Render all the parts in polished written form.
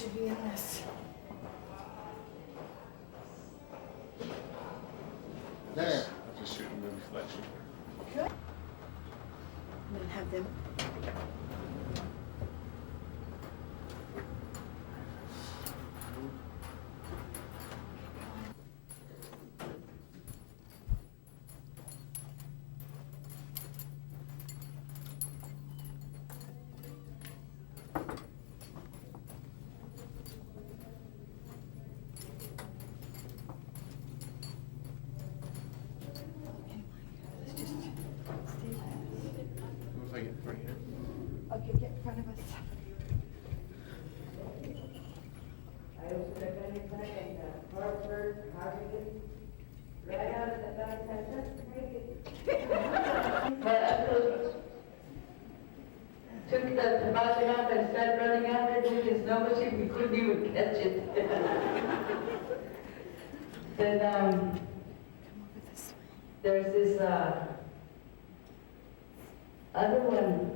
should be in this. There. I'll just shoot them in reflection. Good. And then have them. Looks like it's right here. Okay, get in front of us. Took the toboggan off and started running after it with his nose, we couldn't even catch it. Then there's this other one.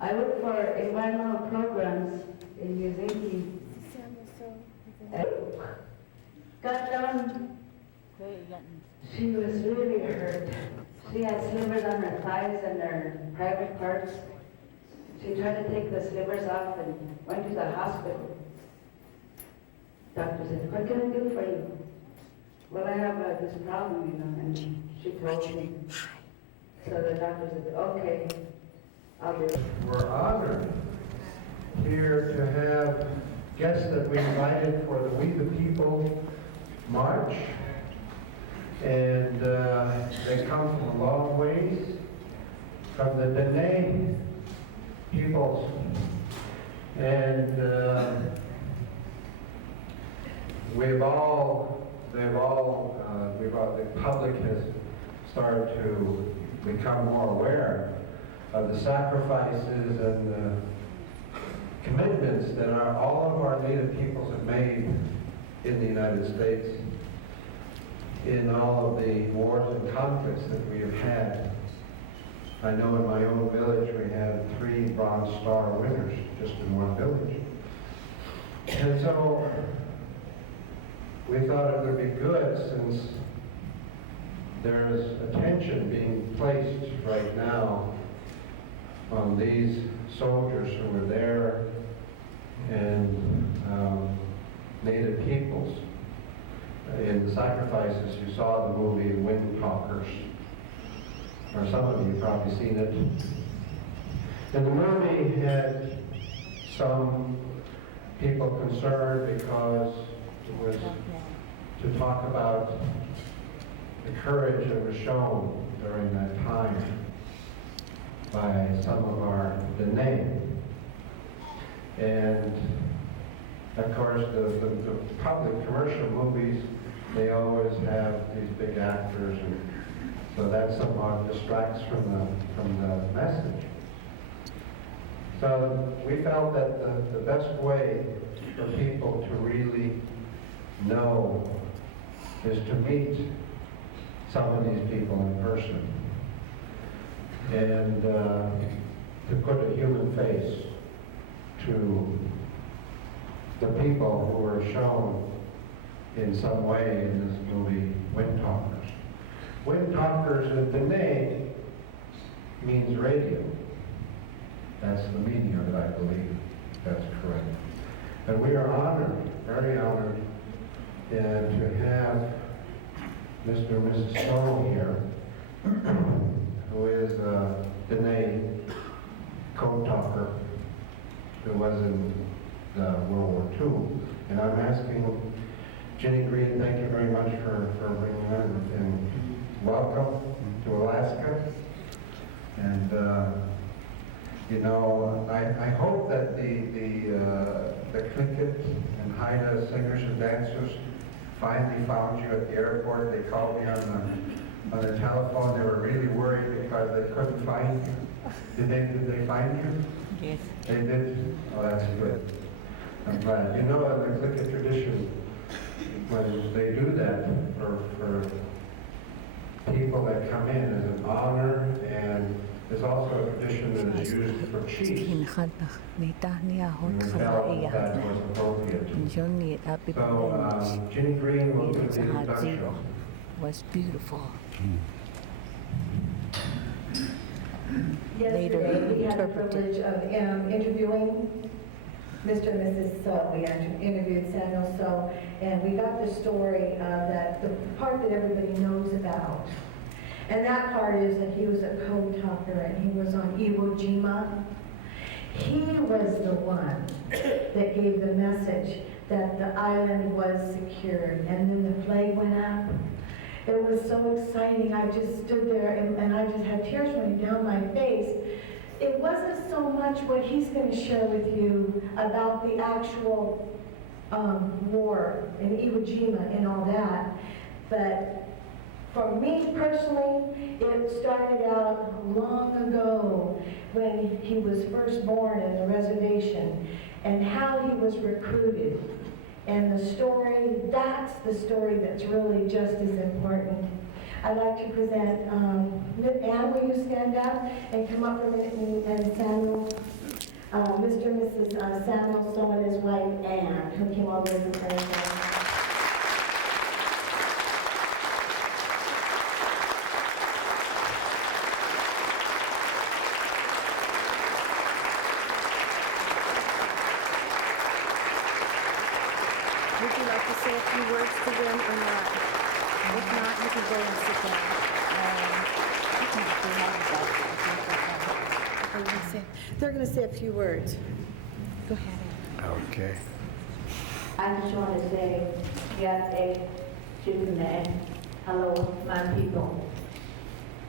I work for environmental programs in Helsinki. Got down. She was really hurt. She had slivers on her thighs and her private parts. She tried to take the slivers off and went to the hospital. Doctor said, "What can I do for you?" "Well, I have this problem, and she told me. So the doctor said, "Okay, I'll do it." We're honored here to have guests that we invited for the We the People March. And they come from a long ways, from the Diné peoples. And the public has started to become more aware of the sacrifices and the commitments that all of our Native peoples have made in the United States in all of the wars and conflicts that we have had. I know in my own village we had 3 Bronze Star winners just in one village. And so we thought it would be good, since there's attention being placed right now on these soldiers who were there and Native peoples. In the sacrifices, you saw the movie Wind Talkers, or some of you probably seen it. And the movie had some people concerned because it was to talk about the courage that was shown during that time by some of our Diné. And of course, the public commercial movies, they always have these big actors, and so that somewhat distracts from the message. So we felt that the best way for people to really know is to meet some of these people in person and to put a human face to the people who were shown in some way in this movie, Wind Talkers. Wind Talkers in Diné means radio. That's the meaning of it, I believe. That's correct. And we are honored, very honored, to have Mr. and Mrs. Stone here, who is a Diné code talker who was in World War II. And I'm asking Jeanie Greene, thank you very much for bringing her, and welcome to Alaska. And I hope that the Cricket and Haida singers and dancers finally found you at the airport. They called me on the telephone. They were really worried because they couldn't find you. Did they find you? Yes. They did? Oh, that's good. I'm glad. You know, in the Cricket tradition, when they do that for people that come in, as an honor, and There's also a tradition that is used for chiefs. And we felt that was appropriate. So Jeanie Greene will do the introduction. Was beautiful. Yesterday, we had the privilege of interviewing Mr. and Mrs. So. We actually interviewed Samuel So, and we got the story that the part that everybody knows about. And that part is that he was a code talker and he was on Iwo Jima. He was the one that gave the message that the island was secured, and then the flag went up. It was so exciting. I just stood there and I just had tears running down my face. It wasn't so much what he's going to share with you about the actual war in Iwo Jima and all that, but for me personally, it started out long ago when he was first born in the reservation and how he was recruited. And the story, that's the story that's really just as important. I'd like to present, Anne, will you stand up and come up for a minute, and Samuel, Mr. and Mrs. Samuel So and his wife, Anne, who came all the way from Arizona. Would you like to say a few words to them or not? If not, you can go and sit down. They're going to say a few words. Go ahead. Okay. I just want to say, Diné, hello, my people.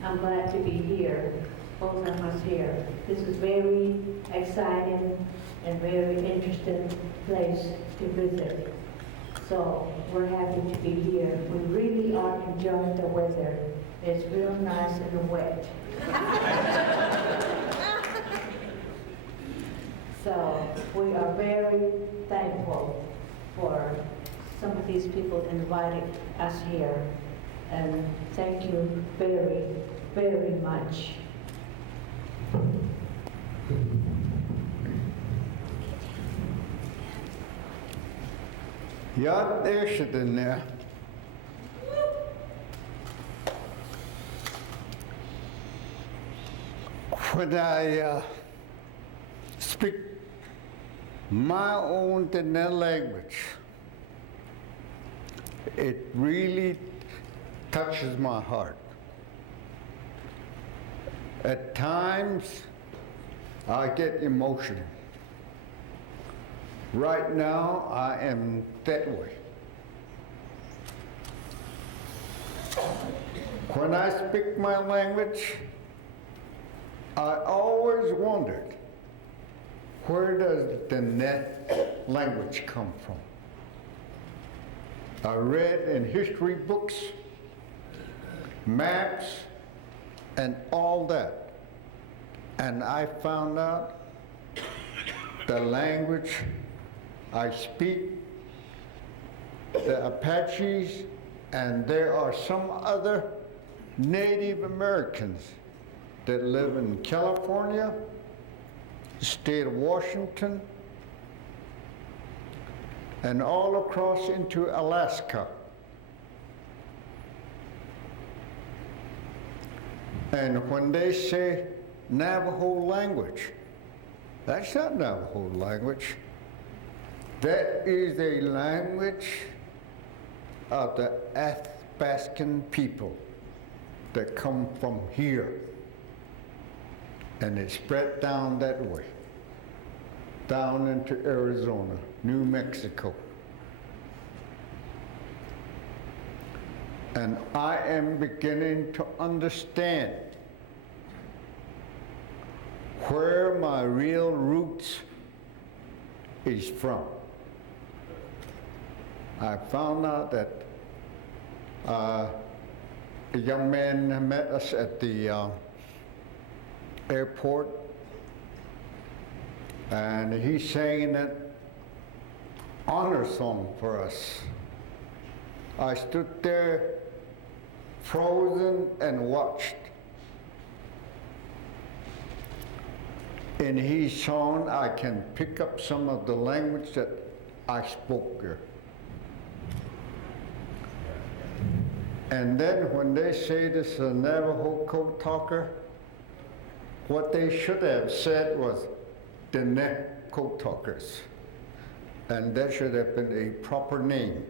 I'm glad to be here, both of us here. This is very exciting and very interesting place to visit. So we're happy to be here. We really are enjoying the weather. It's real nice and wet. So we are very thankful for some of these people inviting us here. And thank you very, very much. Ja, eerst Diné. When I speak my own Diné language, it really touches my heart. At times, I get emotional. Right now, I am that way. When I speak my language, I always wondered, where does the Diné language come from? I read in history books, maps, and all that, and I found out the language I speak, the Apaches, and there are some other Native Americans that live in California, the state of Washington, and all across into Alaska. And when they say Navajo language, that's not Navajo language. That is a language of the Athabascan people that come from here. And it spread down that way, down into Arizona, New Mexico. And I am beginning to understand where my real roots is from. I found out that a young man met us at the airport, and he sang an honor song for us. I stood there frozen and watched. in his song, I can pick up some of the language that I spoke here. And then when they say this is a Navajo code talker, what they should have said was Diné code talkers. And that should have been a proper name.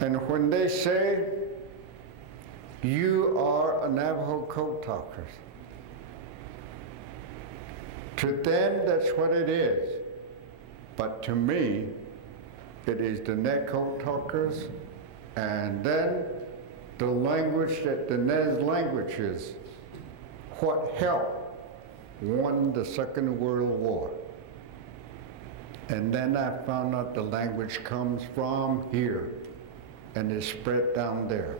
And when they say, you are a Navajo code talker, to them that's what it is. But to me, it is the Diné code talkers, and then the language that the Diné's language is what helped won the Second World War. And then I found out the language comes from here and is spread down there.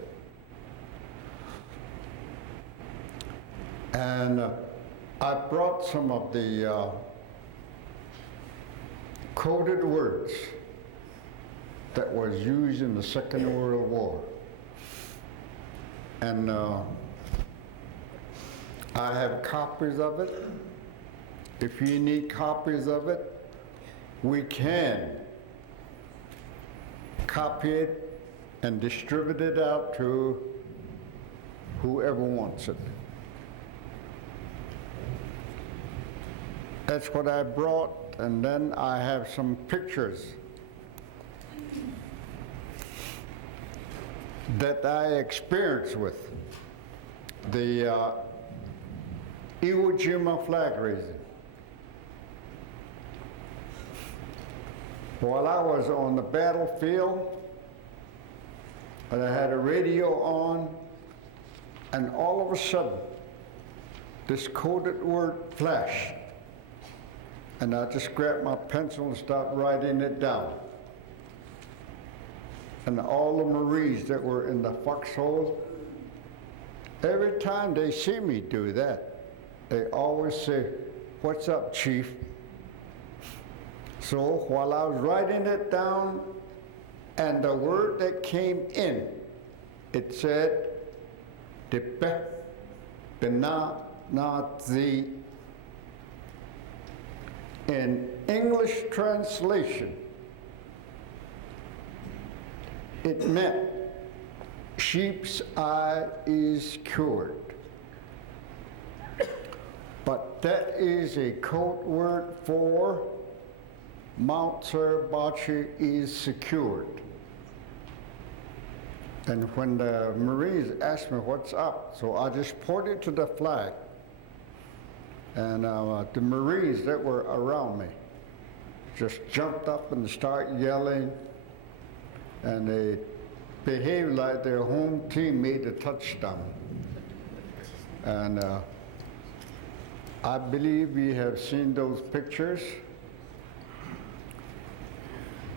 And I brought some of the coded words that was used in the Second World War. And I have copies of it. If you need copies of it, we can copy it and distribute it out to whoever wants it. That's what I brought, and then I have some pictures that I experienced with the Iwo Jima flag raising. While I was on the battlefield, and I had a radio on, and all of a sudden, this coded word flashed. And I just grabbed my pencil and started writing it down. And all the Marines that were in the foxhole, every time they see me do that, they always say, "What's up, Chief?" So while I was writing it down, and the word that came in, it said, "Tepe Bena Nazi." In English translation, it meant sheep's eye is cured. But that is a code word for Mount Suribachi is secured. And when the Marines asked me what's up, so I just pointed to the flag. And the Marines that were around me just jumped up and started yelling, and they behaved like their home team made a touchdown. And I believe we have seen those pictures.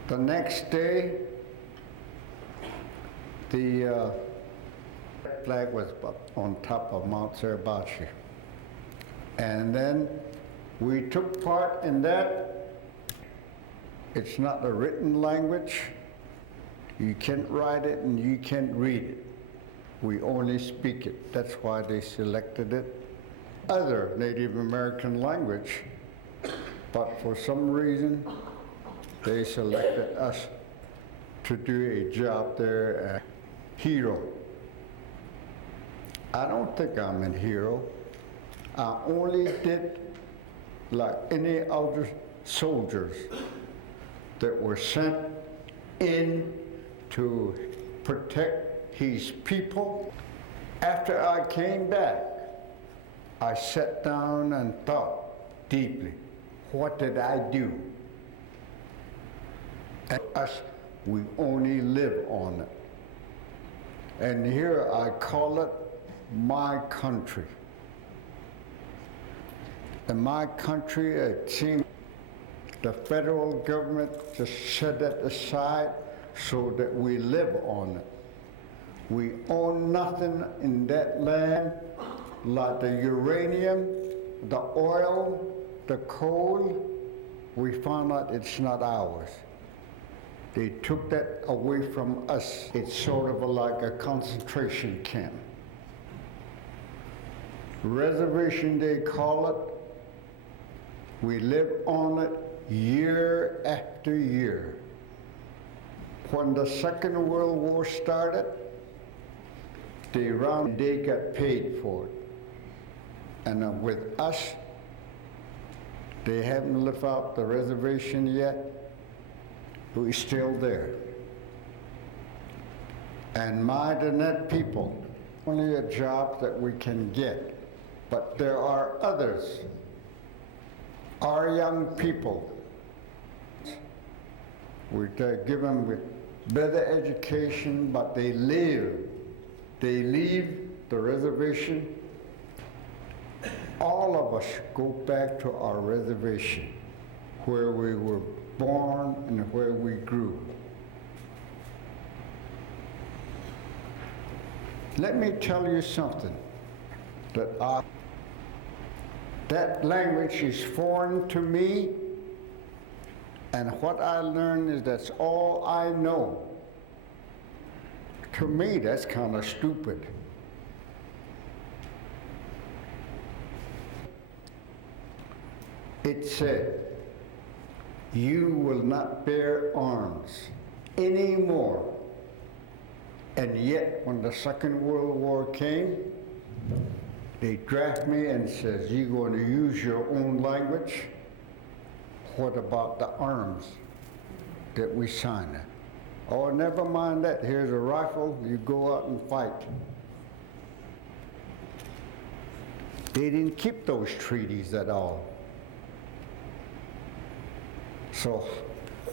The next day, the flag was on top of Mount Suribachi. And then we took part in that. It's not a written language. You can't write it and you can't read it. We only speak it. That's why they selected it. Other Native American language, but for some reason, they selected us to do a job there at Hero. I don't think I'm a hero. I only did like any other soldiers that were sent in to protect his people. After I came back, I sat down and thought deeply, what did I do? And us, we only live on it. And here I call it my country. In my country, it seems the federal government just set it aside so that we live on it. We own nothing in that land, like the uranium, the oil, the coal. We found out it's not ours. They took that away from us. It's sort of like a concentration camp. reservation they call it. We live on it year after year. When the Second World War started, they got paid for it. And with us, they haven't left out the reservation yet. We're still there. And my Diné people, only a job that we can get. But there are others, our young people. We give them with better education, but they leave the reservation. All of us go back to our reservation, where we were born and where we grew. Let me tell you something, that language is foreign to me, and what I learned is that's all I know. To me, that's kind of stupid. It said, you will not bear arms anymore. And yet, when the Second World War came, they draft me and says, you're going to use your own language. What about the arms that we signed? Oh, never mind that. Here's a rifle. You go out and fight. They didn't keep those treaties at all. So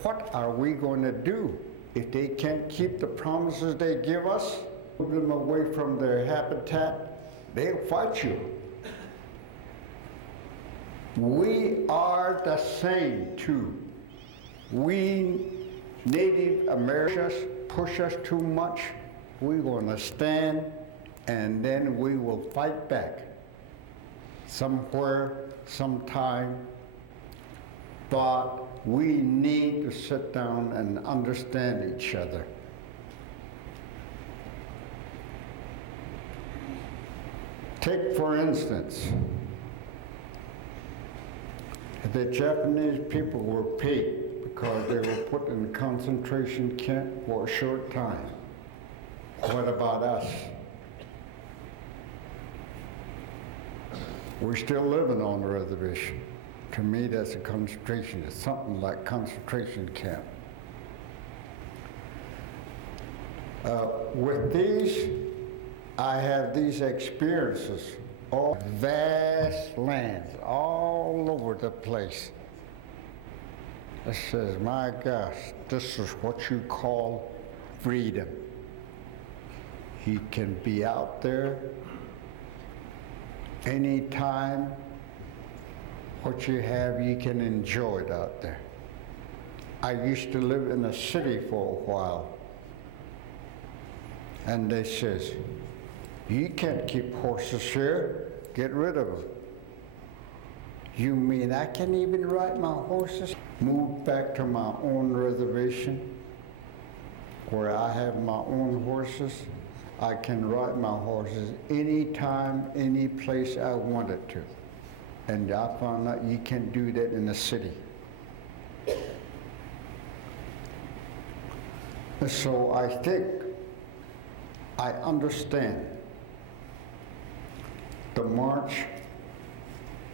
what are we going to do if they can't keep the promises they give us? Move them away from their habitat, they'll fight you. We are the same too. We Native Americans push us too much. We're going to stand and then we will fight back. Somewhere, sometime, but we need to sit down and understand each other. Take, for instance, the Japanese people were paid because they were put in a concentration camp for a short time. What about us? We're still living on the reservation. To me, that's a concentration. It's something like concentration camp. With these, I have these experiences, all vast lands, all over the place. It says, my gosh, this is what you call freedom. You can be out there anytime. What you have, you can enjoy it out there. I used to live in a city for a while, and they says, you can't keep horses here, get rid of them. You mean I can't even ride my horses? Moved back to my own reservation, where I have my own horses. I can ride my horses anytime, any place I wanted to. And I found out you can't do that in the city. So I think I understand the march,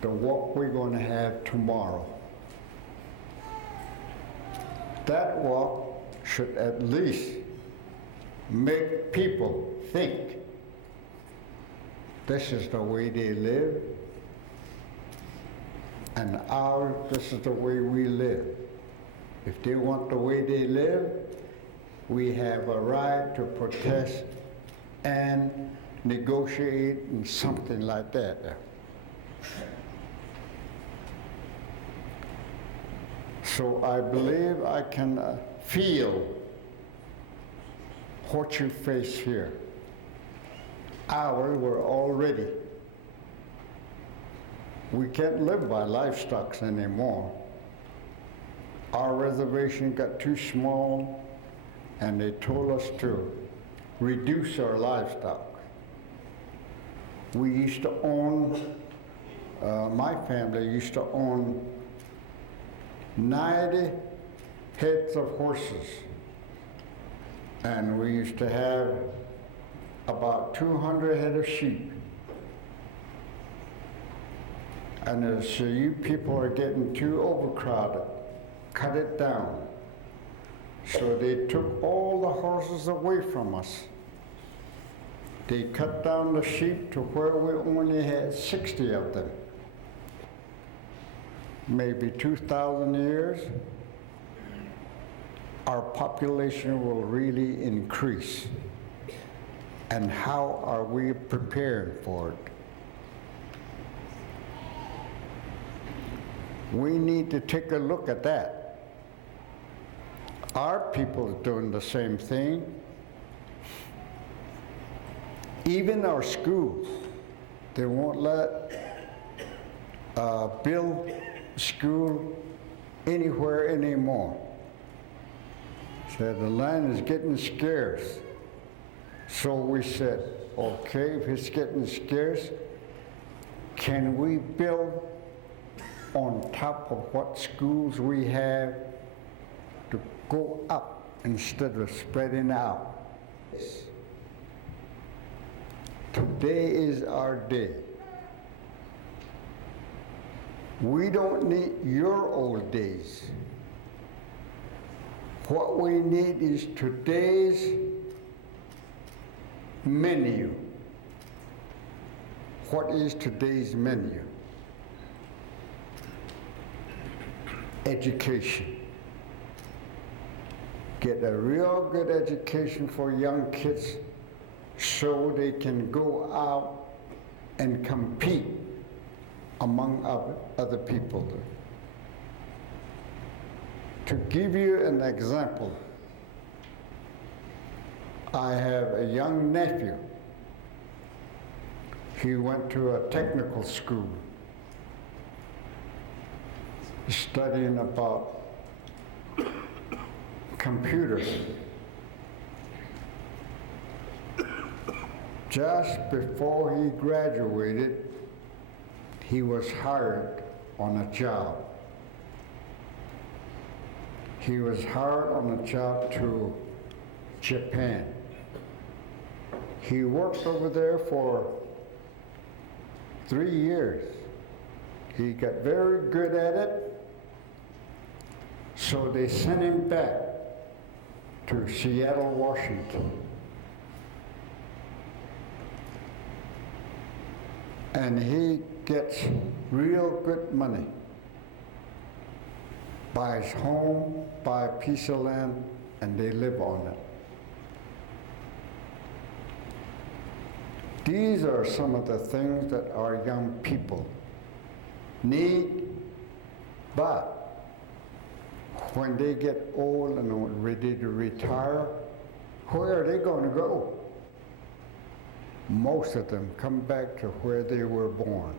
the walk we're going to have tomorrow. That walk should at least make people think this is the way they live, and this is the way we live. If they want the way they live, we have a right to protest and negotiate and something like that. So I believe I can feel what you face here. Ours were already. We can't live by livestock anymore. Our reservation got too small, and they told us to reduce our livestock. we used to own, my family used to own 90 heads of horses. And we used to have about 200 head of sheep. And as you people are getting too overcrowded, cut it down. So they took all the horses away from us. They cut down the sheep to where we only had 60 of them. Maybe 2,000 years, our population will really increase. And how are we preparing for it? We need to take a look at that. Our people are doing the same thing. Even our schools, they won't let build school anywhere anymore. So the land is getting scarce. So we said, okay, if it's getting scarce, can we build on top of what schools we have to go up instead of spreading out? Today is our day. We don't need your old days. What we need is today's menu. What is today's menu? Education. Get a real good education for young kids so they can go out and compete among other people. To give you an example, I have a young nephew. He went to a technical school studying about computers. Just before he graduated, he was hired on a job. He was hired on a job to Japan. He worked over there for 3 years. He got very good at it, so they sent him back to Seattle, Washington. And he gets real good money. Buys home, buy a piece of land, and they live on it. These are some of the things that our young people need, but when they get old and ready to retire, where are they going to go? Most of them come back to where they were born.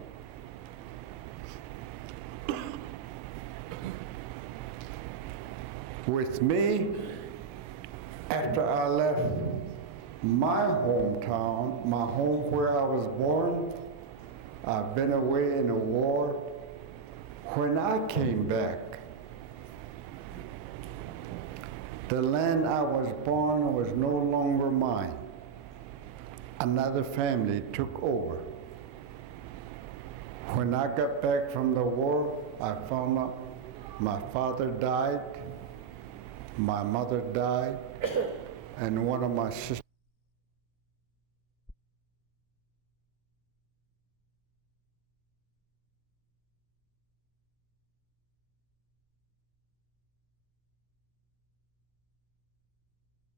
With me, after I left my hometown, my home where I was born, I've been away in a war. When I came back, the land I was born was no longer mine. Another family took over. When I got back from the war, I found out my father died, my mother died, and one of my sisters